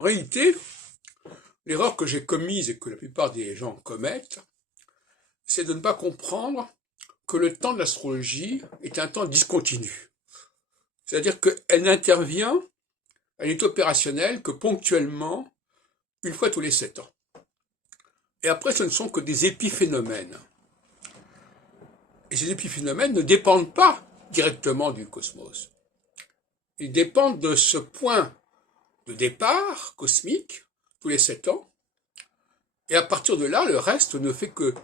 En réalité, l'erreur que j'ai commise et que la plupart des gens commettent, c'est de ne pas comprendre que le temps de l'astrologie est un temps discontinu. C'est-à-dire qu'elle n'intervient, elle est opérationnelle que ponctuellement, une fois tous les 7 ans. Et après, ce ne sont que des épiphénomènes. Et ces épiphénomènes ne dépendent pas directement du cosmos. Ils dépendent de ce point de départ cosmique, tous les 7 ans, et à partir de là, le reste ne fait que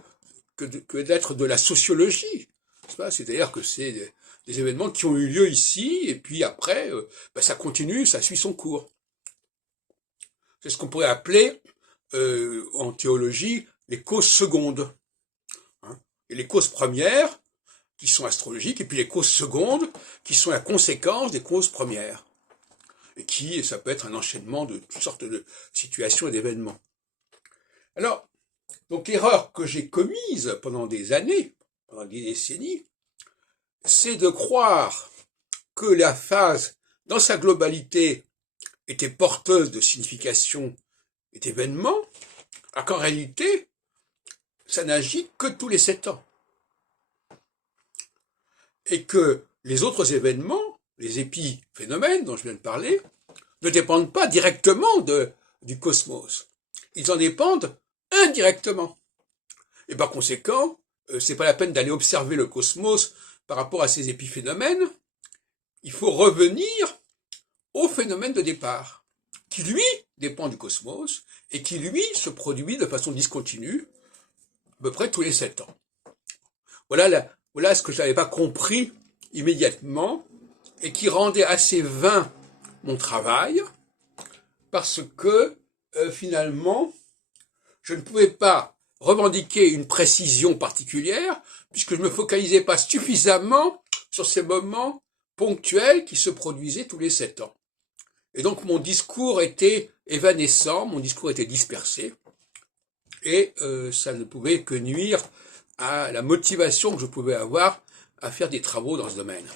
d'être de la sociologie. C'est-à-dire que c'est des événements qui ont eu lieu ici, et puis après, ça continue, ça suit son cours. C'est ce qu'on pourrait appeler, en théologie, les causes secondes. Hein. Et les causes premières, qui sont astrologiques, et puis les causes secondes, qui sont la conséquence des causes premières. Et ça peut être un enchaînement de toutes sortes de situations et d'événements. Alors, donc l'erreur que j'ai commise pendant des années, pendant des décennies, c'est de croire que la phase, dans sa globalité, était porteuse de signification et d'événements, alors qu'en réalité, ça n'agit que tous les 7 ans. Et que les autres événements, les épiphénomènes dont je viens de parler, ne dépendent pas directement du cosmos. Ils en dépendent indirectement. Et par conséquent, c'est pas la peine d'aller observer le cosmos par rapport à ces épiphénomènes. Il faut revenir au phénomène de départ, qui lui dépend du cosmos et qui lui se produit de façon discontinue à peu près tous les 7 ans. Voilà ce que je n'avais pas compris immédiatement et qui rendait assez vain mon travail parce que finalement je ne pouvais pas revendiquer une précision particulière puisque je ne me focalisais pas suffisamment sur ces moments ponctuels qui se produisaient tous les 7 ans. Et donc mon discours était évanescent, mon discours était dispersé, et ça ne pouvait que nuire à la motivation que je pouvais avoir à faire des travaux dans ce domaine.